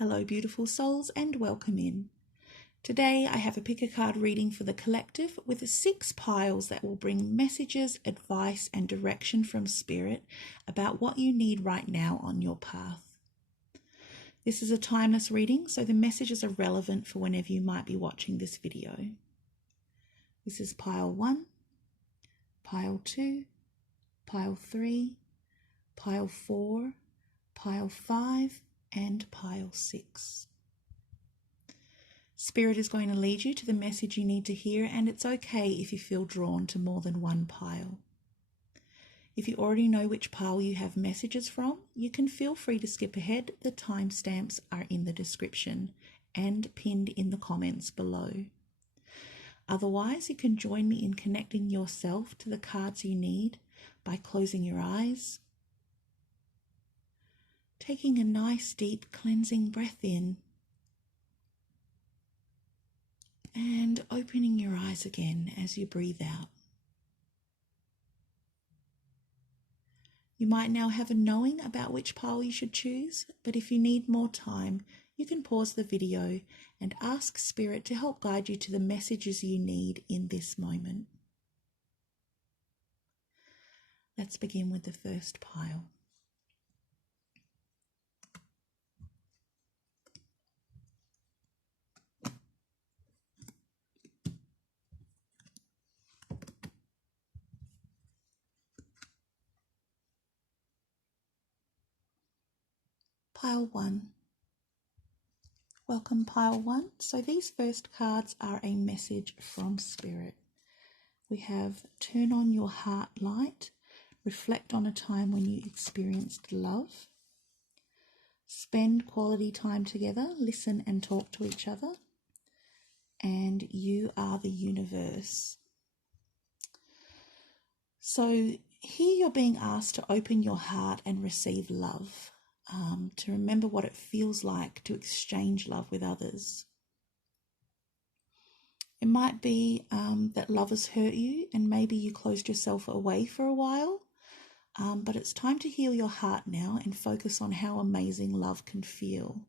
Hello beautiful souls and welcome in. Today I have a pick a card reading for the collective with 6 piles that will bring messages, advice and direction from Spirit about what you need right now on your path. This is a timeless reading, so the messages are relevant for whenever you might be watching this video. This is pile 1, pile 2, pile 3, pile 4, pile 5 and pile 6. Spirit is going to lead you to the message you need to hear, and it's okay if you feel drawn to more than one pile. If you already know which pile you have messages from, you can feel free to skip ahead. The timestamps are in the description and pinned in the comments below. Otherwise, you can join me in connecting yourself to the cards you need by closing your eyes, taking a nice deep cleansing breath in and opening your eyes again as you breathe out. You might now have a knowing about which pile you should choose, but if you need more time, you can pause the video and ask Spirit to help guide you to the messages you need in this moment. Let's begin with the first pile. Pile 1. Welcome pile 1. So these first cards are a message from Spirit. We have turn on your heart light, reflect on a time when you experienced love, spend quality time together, listen and talk to each other, and you are the universe. So here you're being asked to open your heart and receive love. To remember what it feels like to exchange love with others. It might be that love has hurt you and maybe you closed yourself away for a while, but it's time to heal your heart now and focus on how amazing love can feel.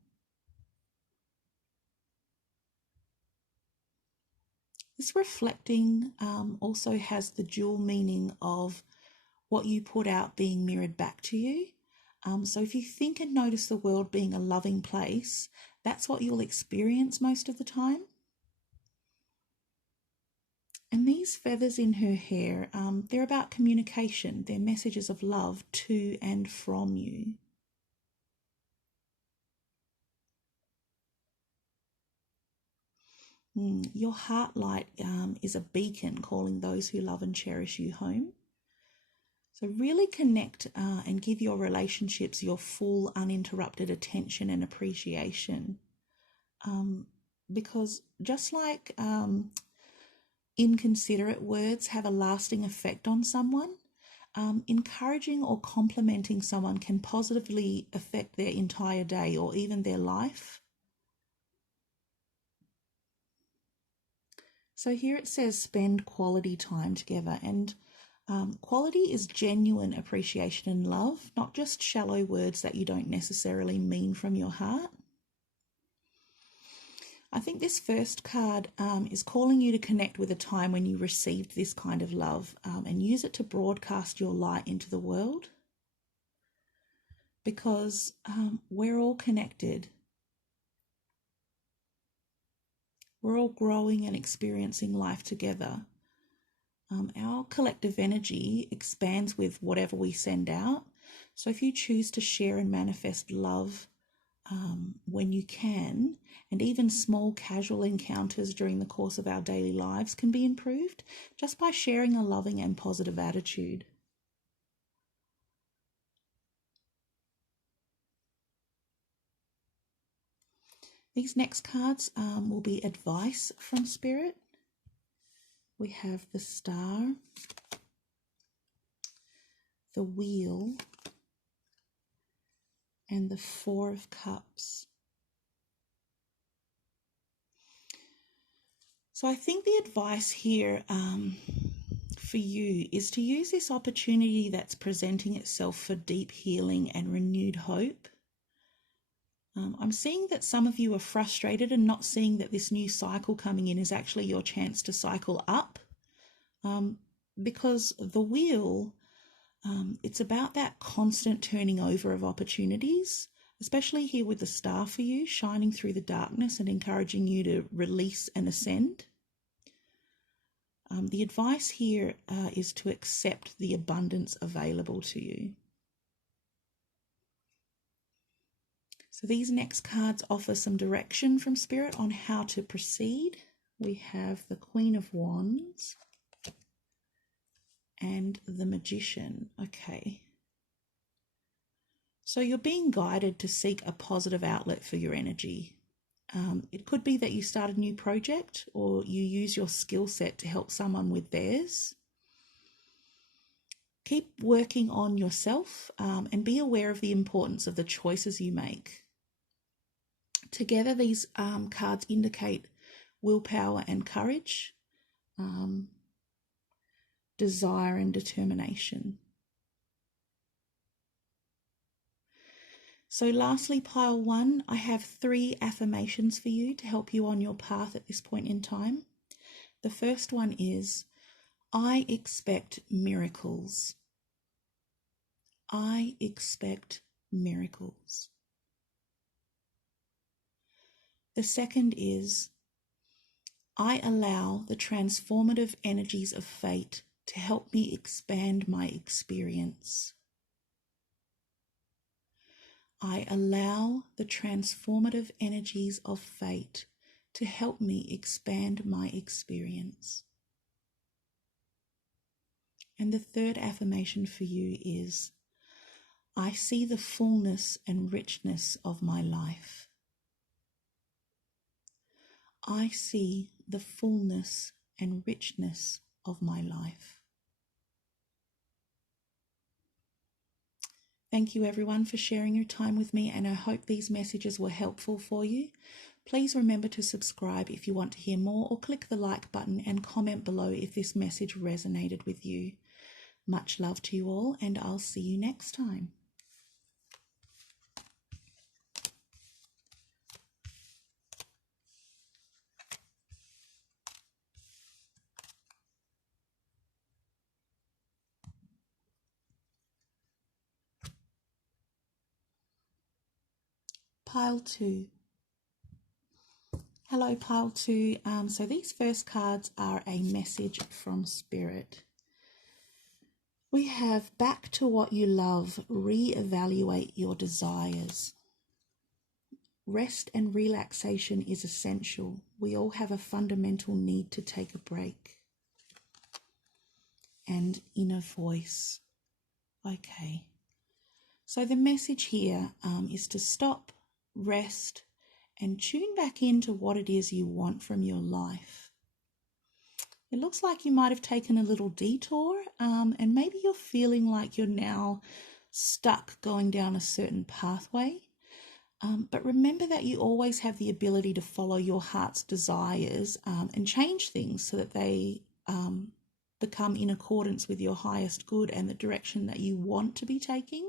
This reflecting also has the dual meaning of what you put out being mirrored back to you. So if you think and notice the world being a loving place, that's what you'll experience most of the time. And these feathers in her hair, they're about communication. They're messages of love to and from you. Your heart light is a beacon calling those who love and cherish you home. So really connect and give your relationships your full uninterrupted attention and appreciation. Because just like inconsiderate words have a lasting effect on someone, encouraging or complimenting someone can positively affect their entire day or even their life. So here it says spend quality time together, and quality is genuine appreciation and love, not just shallow words that you don't necessarily mean from your heart. I think this first card is calling you to connect with a time when you received this kind of love and use it to broadcast your light into the world, because we're all connected. We're all growing and experiencing life together. Our collective energy expands with whatever we send out. So if you choose to share and manifest love when you can, and even small casual encounters during the course of our daily lives can be improved just by sharing a loving and positive attitude. These next cards will be advice from Spirit. We have the Star, the Wheel, and the 4 of Cups. So I think the advice here for you is to use this opportunity that's presenting itself for deep healing and renewed hope I'm seeing that some of you are frustrated and not seeing that this new cycle coming in is actually your chance to cycle up, because the wheel, it's about that constant turning over of opportunities, especially here with the star for you, shining through the darkness and encouraging you to release and ascend. The advice here is to accept the abundance available to you. So these next cards offer some direction from Spirit on how to proceed. We have the Queen of Wands and the Magician. Okay. So you're being guided to seek a positive outlet for your energy. It could be that you start a new project or you use your skill set to help someone with theirs. Keep working on yourself and be aware of the importance of the choices you make. Together, these cards indicate willpower and courage, desire and determination. So lastly, pile 1, I have 3 affirmations for you to help you on your path at this point in time. The first one is, I expect miracles. I expect miracles. The second is, I allow the transformative energies of fate to help me expand my experience. I allow the transformative energies of fate to help me expand my experience. And the third affirmation for you is, I see the fullness and richness of my life. I see the fullness and richness of my life. Thank you everyone for sharing your time with me, and I hope these messages were helpful for you. Please remember to subscribe if you want to hear more, or click the like button and comment below if this message resonated with you. Much love to you all, and I'll see you next time. Pile 2. Hello, Pile 2. So these first cards are a message from Spirit. We have back to what you love, reevaluate your desires. Rest and relaxation is essential. We all have a fundamental need to take a break. And inner voice. Okay. So the message here is to stop, rest, and tune back into what it is you want from your life. It looks like you might have taken a little detour, and maybe you're feeling like you're now stuck going down a certain pathway. But remember that you always have the ability to follow your heart's desires and change things so that they become in accordance with your highest good and the direction that you want to be taking.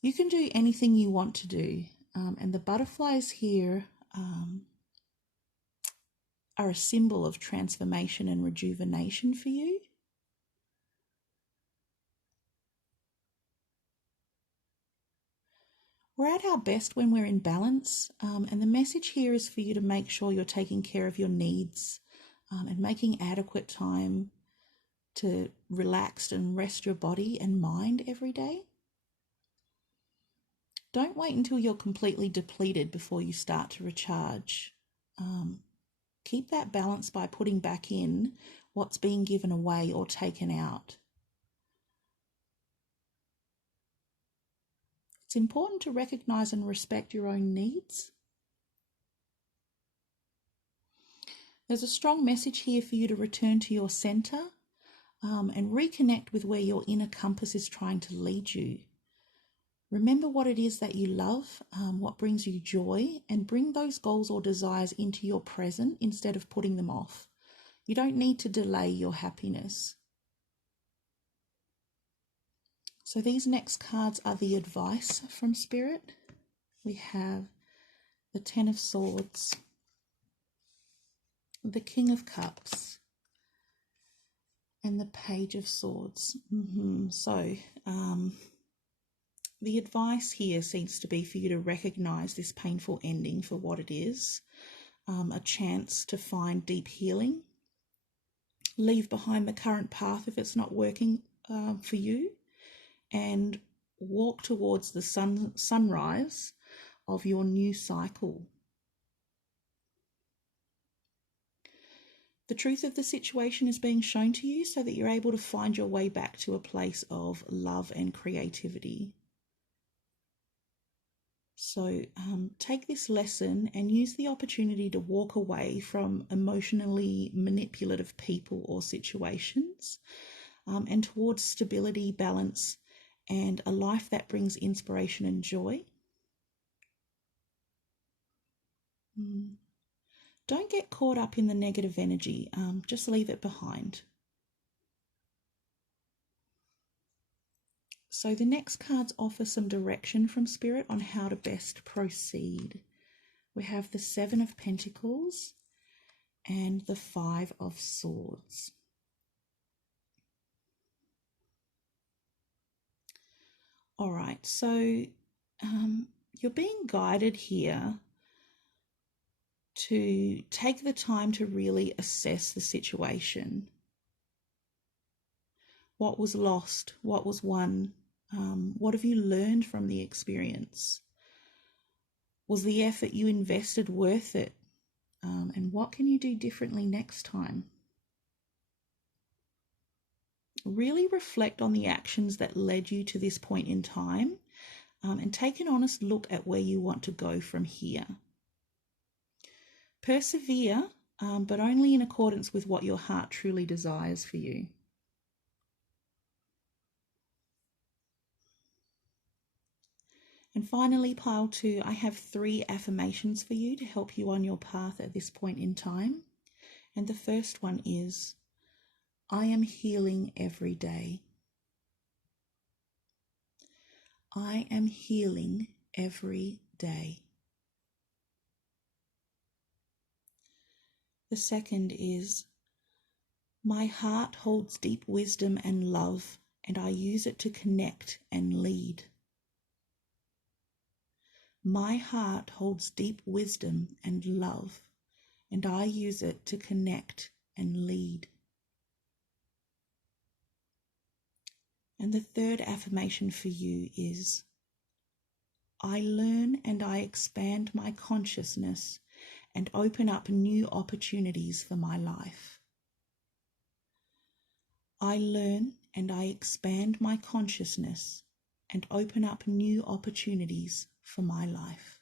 You can do anything you want to do, and the butterflies here are a symbol of transformation and rejuvenation for you. We're at our best when we're in balance, and the message here is for you to make sure you're taking care of your needs and making adequate time to relax and rest your body and mind every day. Don't wait until you're completely depleted before you start to recharge. Keep that balance by putting back in what's being given away or taken out. It's important to recognize and respect your own needs. There's a strong message here for you to return to your center and reconnect with where your inner compass is trying to lead you. Remember what it is that you love, what brings you joy, and bring those goals or desires into your present instead of putting them off. You don't need to delay your happiness. So these next cards are the advice from Spirit. We have the Ten of Swords, the King of Cups, and the Page of Swords. So the advice here seems to be for you to recognize this painful ending for what it is, a chance to find deep healing, leave behind the current path if it's not working for you, and walk towards the sunrise of your new cycle. The truth of the situation is being shown to you so that you're able to find your way back to a place of love and creativity. So take this lesson and use the opportunity to walk away from emotionally manipulative people or situations and towards stability, balance, and a life that brings inspiration and joy. Don't get caught up in the negative energy. Just leave it behind. So the next cards offer some direction from Spirit on how to best proceed. We have the Seven of Pentacles and the Five of Swords. All right, so you're being guided here to take the time to really assess the situation. What was lost? What was won? What have you learned from the experience? Was the effort you invested worth it? And what can you do differently next time? Really reflect on the actions that led you to this point in time, and take an honest look at where you want to go from here. Persevere, but only in accordance with what your heart truly desires for you. And finally, pile 2, I have 3 affirmations for you to help you on your path at this point in time. And the first one is, I am healing every day. I am healing every day. The second is, my heart holds deep wisdom and love, and I use it to connect and lead. My heart holds deep wisdom and love, and I use it to connect and lead. And the third affirmation for you is, I learn and I expand my consciousness and open up new opportunities for my life. I learn and I expand my consciousness and open up new opportunities for my life.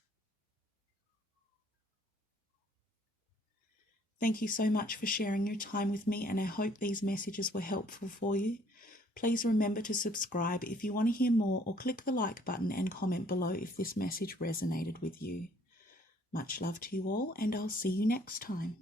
Thank you so much for sharing your time with me, and I hope these messages were helpful for you. Please remember to subscribe if you want to hear more, or click the like button and comment below if this message resonated with you. Much love to you all, and I'll see you next time.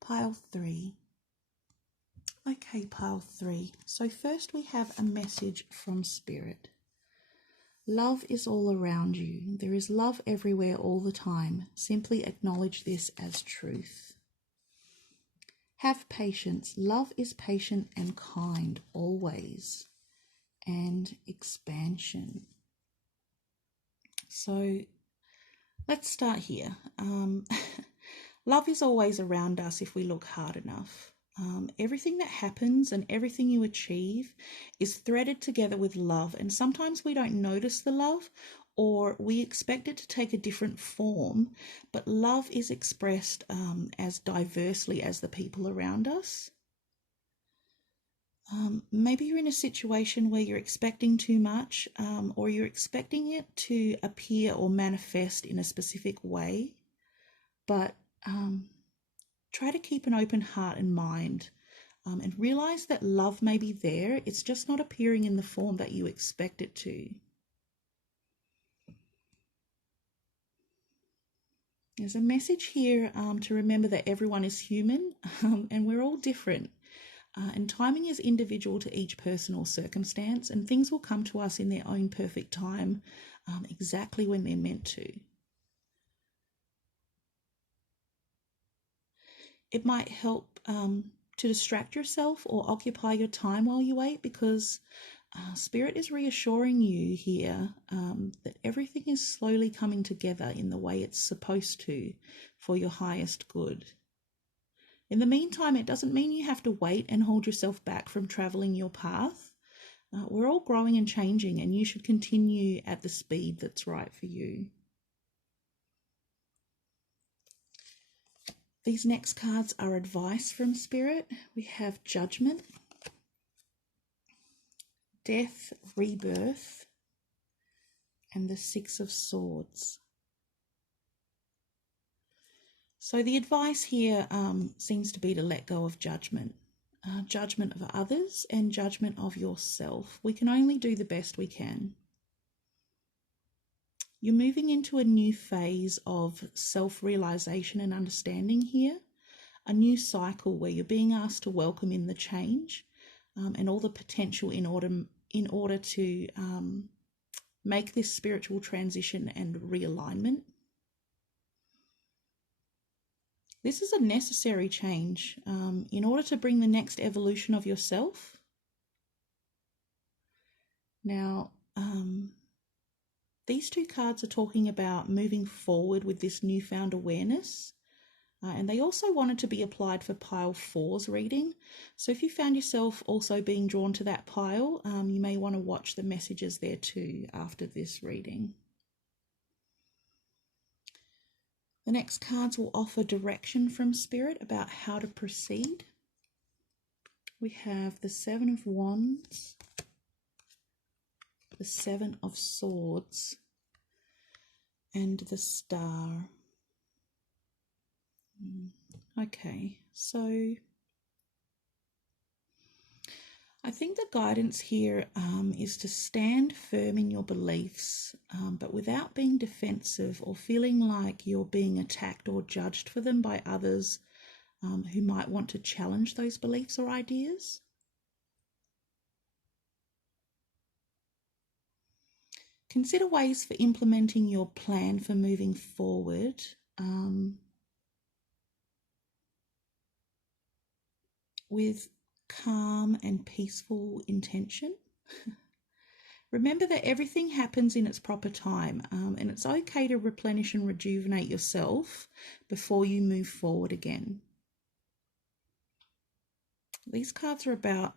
Pile 3. Okay, pile 3. So first we have a message from Spirit. Love is all around you. There is love everywhere all the time. Simply acknowledge this as truth. Have patience. Love is patient and kind always. And expansion. So let's start here. Love is always around us if we look hard enough. Everything that happens and everything you achieve is threaded together with love, and sometimes we don't notice the love, or we expect it to take a different form, but love is expressed as diversely as the people around us. Maybe you're in a situation where you're expecting too much, or you're expecting it to appear or manifest in a specific way, but try to keep an open heart and mind and realize that love may be there. It's just not appearing in the form that you expect it to. There's a message here to remember that everyone is human and we're all different. And timing is individual to each person or circumstance, and things will come to us in their own perfect time, exactly when they're meant to. It might help to distract yourself or occupy your time while you wait, because Spirit is reassuring you here that everything is slowly coming together in the way it's supposed to for your highest good. In the meantime, it doesn't mean you have to wait and hold yourself back from traveling your path. We're all growing and changing, and you should continue at the speed that's right for you. These next cards are advice from Spirit. We have Judgment, Death, Rebirth, and the Six of Swords. So the advice here seems to be to let go of judgment. Judgment of others and judgment of yourself. We can only do the best we can. You're moving into a new phase of self-realization and understanding here, a new cycle where you're being asked to welcome in the change and all the potential in order to make this spiritual transition and realignment. This is a necessary change in order to bring the next evolution of yourself. Now, these two cards are talking about moving forward with this newfound awareness, and they also wanted to be applied for pile 4's reading. So if you found yourself also being drawn to that pile, you may want to watch the messages there too after this reading. The next cards will offer direction from Spirit about how to proceed. We have the Seven of Wands, the Seven of Swords, and the Star. Okay, so I think the guidance here is to stand firm in your beliefs, but without being defensive or feeling like you're being attacked or judged for them by others who might want to challenge those beliefs or ideas. Consider ways for implementing your plan for moving forward. With calm and peaceful intention. Remember that everything happens in its proper time, and it's okay to replenish and rejuvenate yourself before you move forward again. These cards are about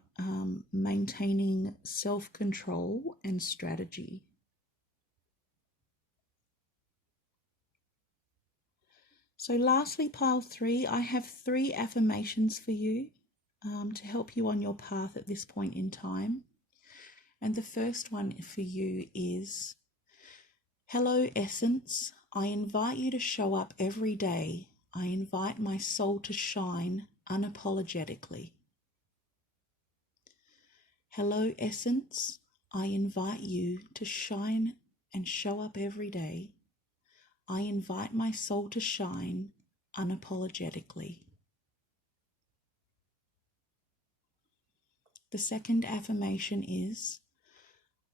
maintaining self-control and strategy. So lastly, pile 3, I have 3 affirmations for you to help you on your path at this point in time. And the first one for you is, hello essence, I invite you to show up every day. I invite my soul to shine unapologetically. Hello essence, I invite you to shine and show up every day. I invite my soul to shine unapologetically. The second affirmation is,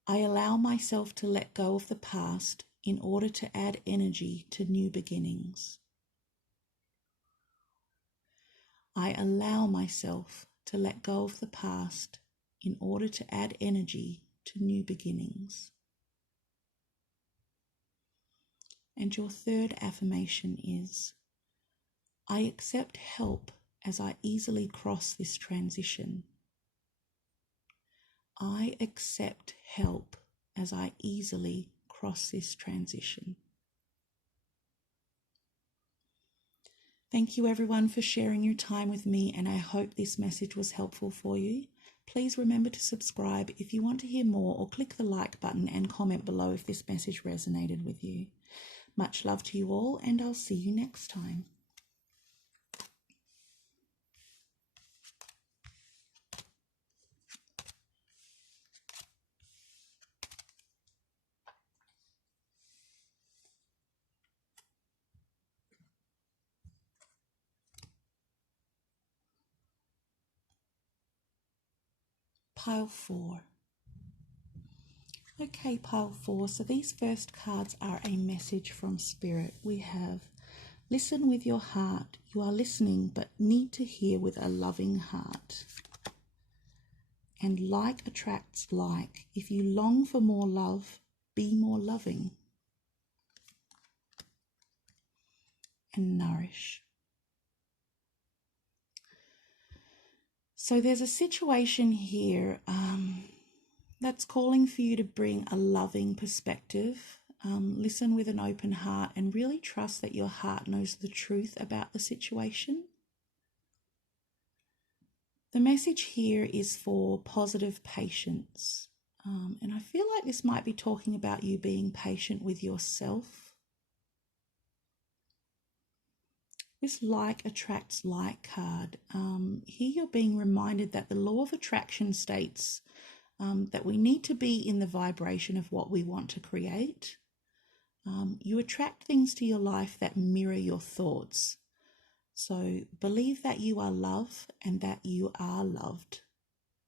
I allow myself to let go of the past in order to add energy to new beginnings. I allow myself to let go of the past in order to add energy to new beginnings. And your third affirmation is, I accept help as I easily cross this transition. I accept help as I easily cross this transition. Thank you everyone for sharing your time with me, and I hope this message was helpful for you. Please remember to subscribe if you want to hear more, or click the like button and comment below if this message resonated with you. Much love to you all, and I'll see you next time. pile 4. Okay, pile 4. So these first cards are a message from Spirit. We have, listen with your heart. You are listening, but need to hear with a loving heart. And like attracts like. If you long for more love, be more loving. And nourish. So there's a situation here that's calling for you to bring a loving perspective. Listen with an open heart and really trust that your heart knows the truth about the situation. The message here is for positive patience. And I feel like this might be talking about you being patient with yourself. This like attracts like card. Here you're being reminded that the law of attraction states that we need to be in the vibration of what we want to create. You attract things to your life that mirror your thoughts. So believe that you are love and that you are loved.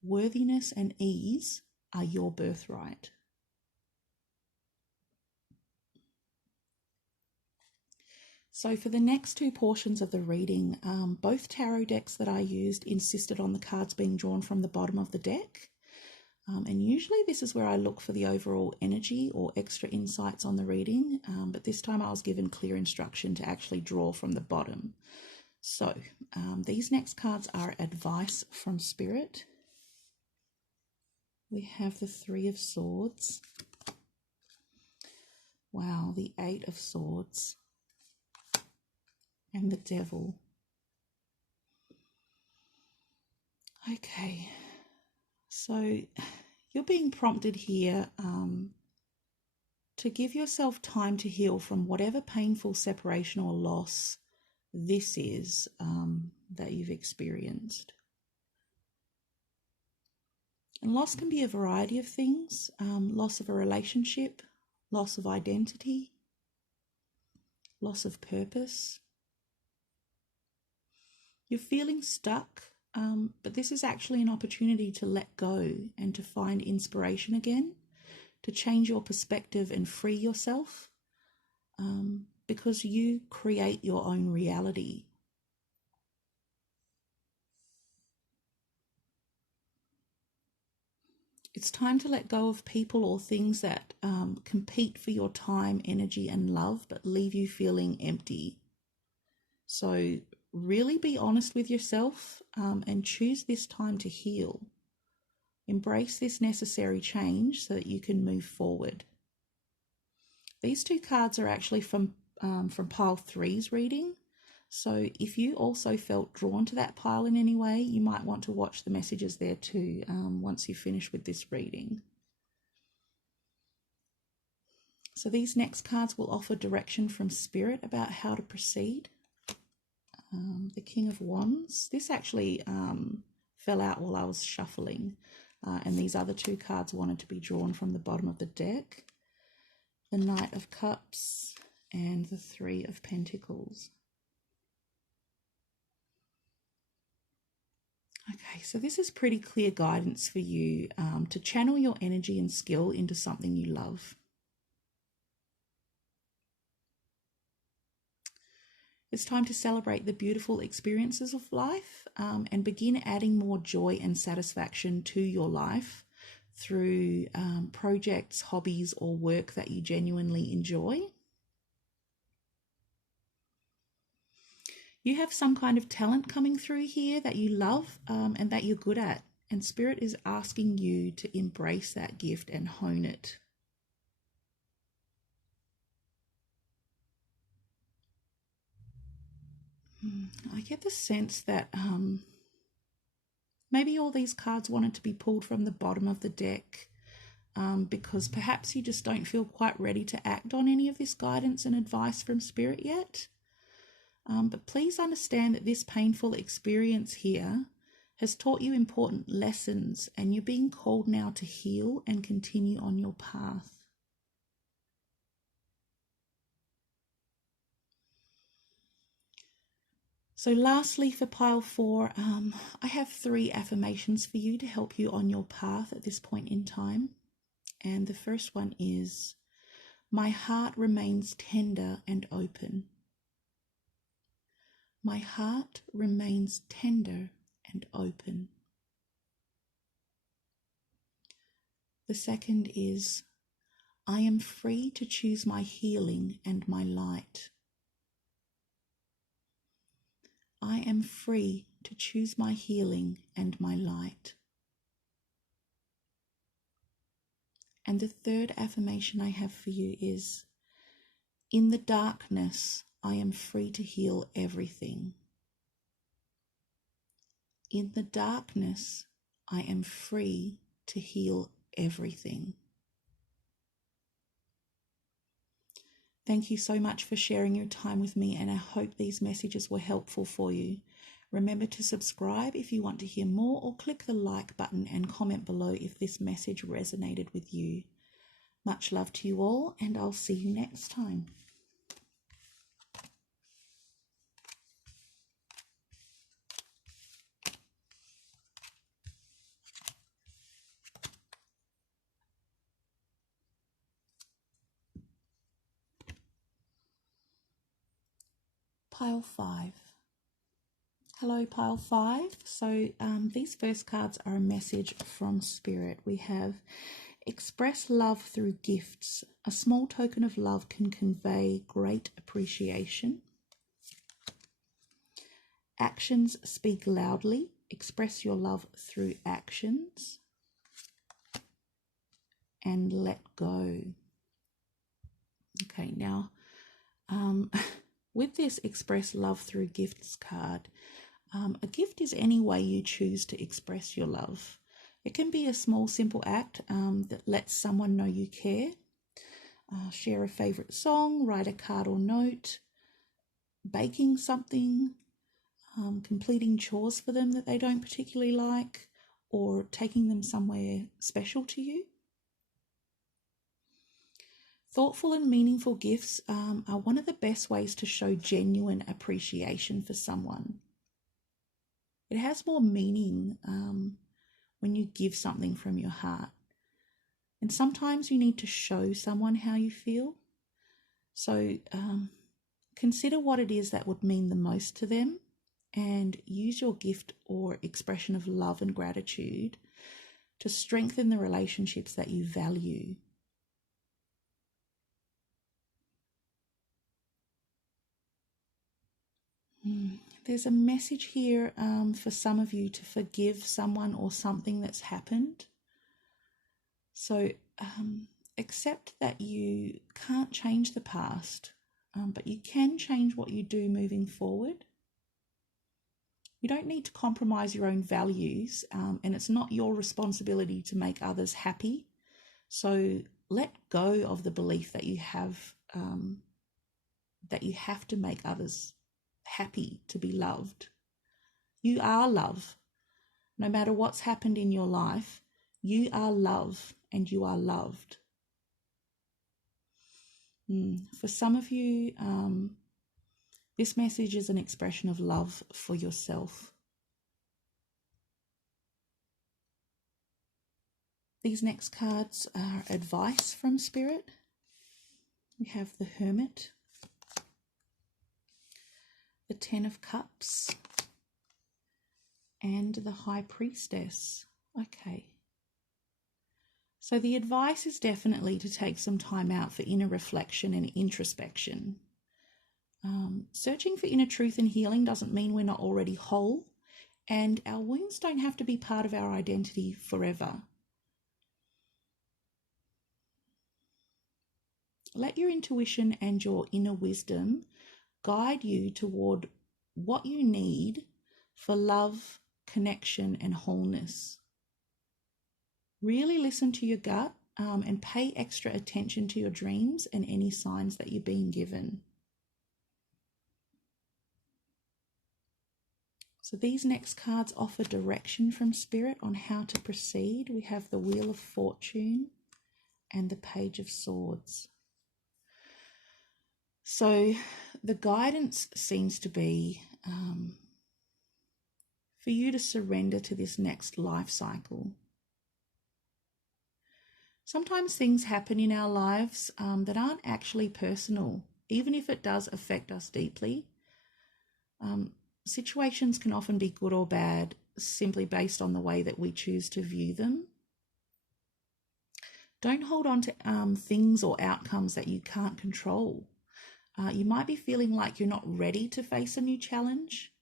Worthiness and ease are your birthright. So for the next two portions of the reading, both tarot decks that I used insisted on the cards being drawn from the bottom of the deck. And usually this is where I look for the overall energy or extra insights on the reading, but this time I was given clear instruction to actually draw from the bottom. So these next cards are advice from Spirit. We have the 3 of Swords. Wow, the 8 of Swords. And the Devil. Okay, so you're being prompted here to give yourself time to heal from whatever painful separation or loss this is that you've experienced. And loss can be a variety of things. Loss of a relationship, loss of identity, loss of purpose. You're feeling stuck, but this is actually an opportunity to let go and to find inspiration again, to change your perspective and free yourself, because you create your own reality. It's time to let go of people or things that compete for your time, energy, and love, but leave you feeling empty. So really be honest with yourself and choose this time to heal. Embrace this necessary change so that you can move forward. These 2 cards are actually from pile 3's reading. So if you also felt drawn to that pile in any way, you might want to watch the messages there too once you finish with this reading. So these next cards will offer direction from Spirit about how to proceed. The King of Wands. This actually fell out while I was shuffling, and these other 2 cards wanted to be drawn from the bottom of the deck. The Knight of Cups and the 3 of Pentacles. Okay, so this is pretty clear guidance for you to channel your energy and skill into something you love. It's time to celebrate the beautiful experiences of life and begin adding more joy and satisfaction to your life through projects, hobbies, or work that you genuinely enjoy. You have some kind of talent coming through here that you love and that you're good at, and Spirit is asking you to embrace that gift and hone it. I get the sense that maybe all these cards wanted to be pulled from the bottom of the deck because perhaps you just don't feel quite ready to act on any of this guidance and advice from Spirit yet. But please understand that this painful experience here has taught you important lessons, and you're being called now to heal and continue on your path. So So lastly, for pile 4, I have 3 affirmations for you to help you on your path at this point in time. And the first one is, my heart remains tender and open. My heart remains tender and open. The second is, I am free to choose my healing and my light. I am free to choose my healing and my light. And the third affirmation I have for you is, in the darkness, I am free to heal everything. In the darkness, I am free to heal everything. Thank you so much for sharing your time with me, and I hope these messages were helpful for you. Remember to subscribe if you want to hear more, or click the like button and comment below if this message resonated with you. Much love to you all, and I'll see you next time. Pile 5. Hello, pile 5. So these first cards are a message from Spirit. We have, express love through gifts. A small token of love can convey great appreciation. Actions speak loudly. Express your love through actions. And let go. Okay, now with this express love through gifts card, a gift is any way you choose to express your love. It can be a small, simple act that lets someone know you care. Share a favourite song, write a card or note, baking something, completing chores for them that they don't particularly like, or taking them somewhere special to you. Thoughtful and meaningful gifts are one of the best ways to show genuine appreciation for someone. It has more meaning when you give something from your heart. And sometimes you need to show someone how you feel. So consider what it is that would mean the most to them, and use your gift or expression of love and gratitude to strengthen the relationships that you value. There's a message here for some of you to forgive someone or something that's happened. So accept that you can't change the past, but you can change what you do moving forward. You don't need to compromise your own values, and it's not your responsibility to make others happy. So let go of the belief that you have to make others happy to be loved. You are love. No matter what's happened in your life, you are love and you are loved. For some of you, this message is an expression of love for yourself. These next cards are advice from Spirit. We have the Hermit, the Ten of Cups, and the High Priestess. Okay. So the advice is definitely to take some time out for inner reflection and introspection. Searching for inner truth and healing doesn't mean we're not already whole, and our wounds don't have to be part of our identity forever. Let your intuition and your inner wisdom guide you toward what you need for love, connection, and wholeness. Really listen to your gut and pay extra attention to your dreams and any signs that you're being given. So these next cards offer direction from Spirit on how to proceed. We have the Wheel of Fortune and the Page of Swords. So the guidance seems to be for you to surrender to this next life cycle. Sometimes things happen in our lives that aren't actually personal, even if it does affect us deeply. Situations can often be good or bad simply based on the way that we choose to view them. Don't hold on to things or outcomes that you can't control. You might be feeling like you're not ready to face a new challenge,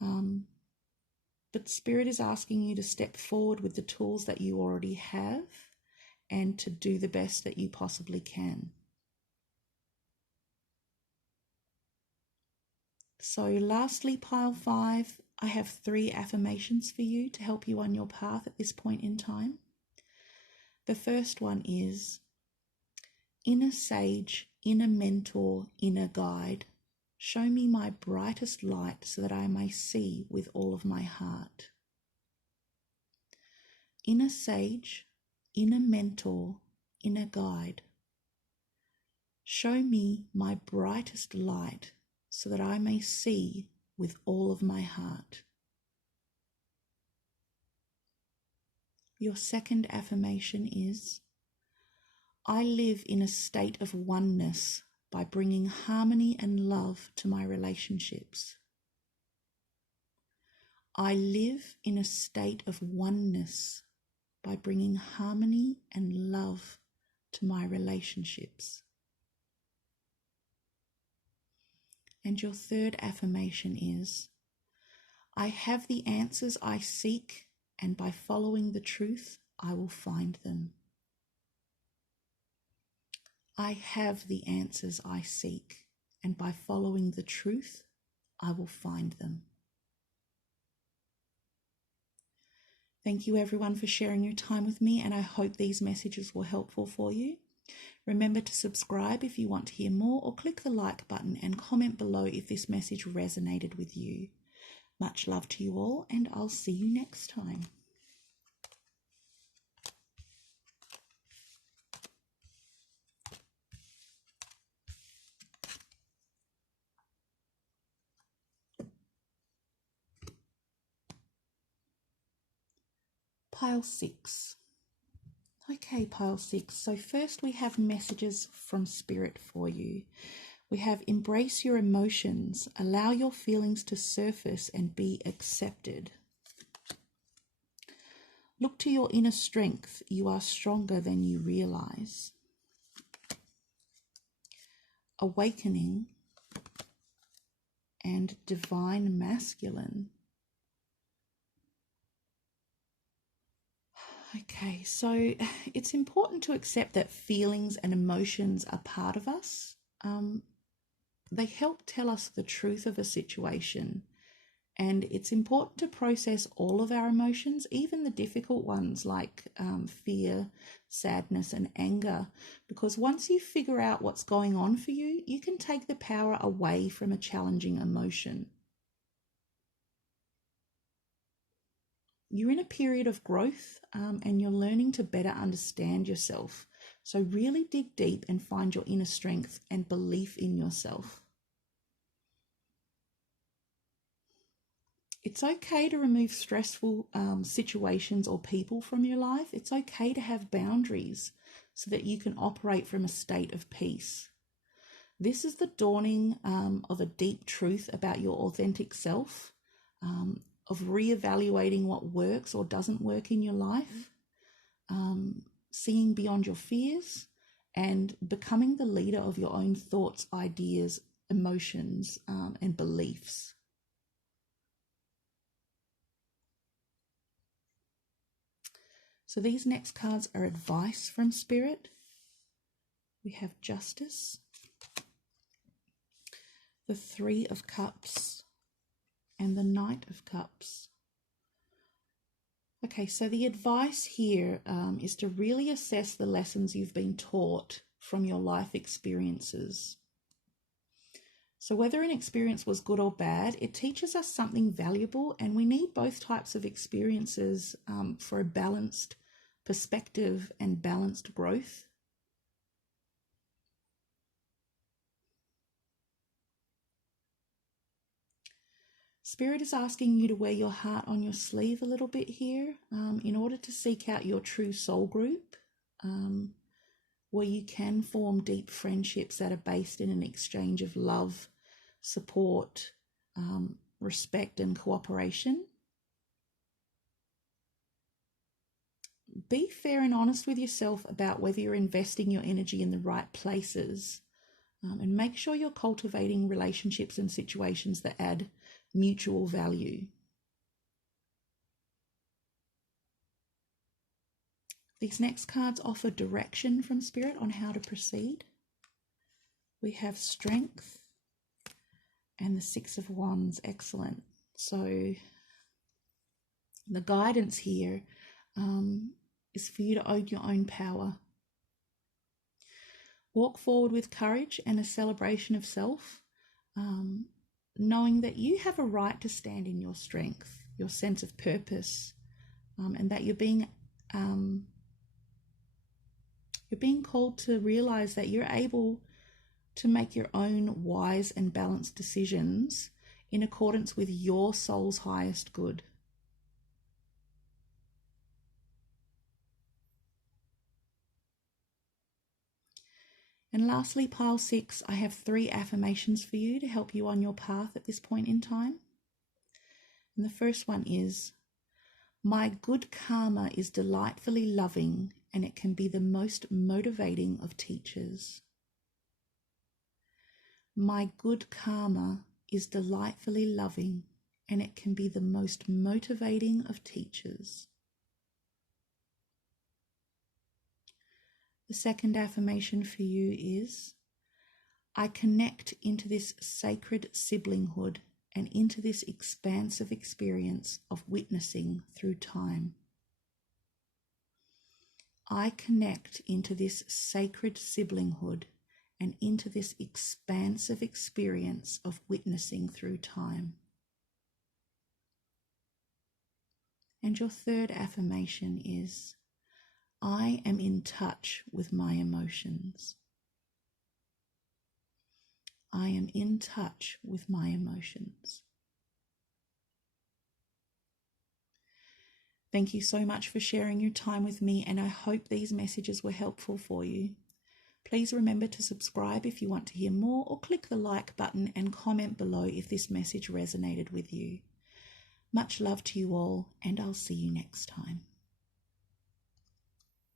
but Spirit is asking you to step forward with the tools that you already have and to do the best that you possibly can. So lastly, pile 5, I have 3 affirmations for you to help you on your path at this point in time. The first one is, inner sage, inner mentor, inner guide, show me my brightest light so that I may see with all of my heart. Inner sage, inner mentor, inner guide, show me my brightest light so that I may see with all of my heart. Your second affirmation is, I live in a state of oneness by bringing harmony and love to my relationships. I live in a state of oneness by bringing harmony and love to my relationships. And your third affirmation is, I have the answers I seek, and by following the truth, I will find them. I have the answers I seek, and by following the truth, I will find them. Thank you everyone for sharing your time with me, and I hope these messages were helpful for you. Remember to subscribe if you want to hear more, or click the like button and comment below if this message resonated with you. Much love to you all, and I'll see you next time. Pile 6. Okay, pile 6. So first we have messages from Spirit for you. We have, embrace your emotions, allow your feelings to surface and be accepted. Look to your inner strength. You are stronger than you realize. Awakening and divine masculine. Okay, so it's important to accept that feelings and emotions are part of us. They help tell us the truth of a situation, and it's important to process all of our emotions, even the difficult ones like fear, sadness, and anger, because once you figure out what's going on for you, you can take the power away from a challenging emotion. You're in a period of growth and you're learning to better understand yourself. So really dig deep and find your inner strength and belief in yourself. It's okay to remove stressful situations or people from your life. It's okay to have boundaries so that you can operate from a state of peace. This is the dawning of a deep truth about your authentic self, of reevaluating what works or doesn't work in your life, seeing beyond your fears, and becoming the leader of your own thoughts, ideas, emotions, and beliefs. So these next cards are advice from Spirit. We have Justice, the 3 of Cups, and the Knight of Cups. Okay, so the advice here is to really assess the lessons you've been taught from your life experiences. So whether an experience was good or bad, it teaches us something valuable, and we need both types of experiences for a balanced perspective and balanced growth. Spirit is asking you to wear your heart on your sleeve a little bit here in order to seek out your true soul group, where you can form deep friendships that are based in an exchange of love, support, respect, and cooperation. Be fair and honest with yourself about whether you're investing your energy in the right places, and make sure you're cultivating relationships and situations that add mutual value. These next cards offer direction from Spirit on how to proceed. We have Strength and the Six of Wands. Excellent. So the guidance here is for you to own your own power. Walk forward with courage and a celebration of self, knowing that you have a right to stand in your strength, your sense of purpose, and that you're being called to realize that you're able to make your own wise and balanced decisions in accordance with your soul's highest good. And lastly, pile 6, I have 3 affirmations for you to help you on your path at this point in time. And the first one is, my good karma is delightfully loving and it can be the most motivating of teachers. My good karma is delightfully loving and it can be the most motivating of teachers. The second affirmation for you is, I connect into this sacred siblinghood and into this expansive experience of witnessing through time. I connect into this sacred siblinghood and into this expansive experience of witnessing through time. And your third affirmation is, I am in touch with my emotions. I am in touch with my emotions. Thank you so much for sharing your time with me, and I hope these messages were helpful for you. Please remember to subscribe if you want to hear more, or click the like button and comment below if this message resonated with you. Much love to you all, and I'll see you next time.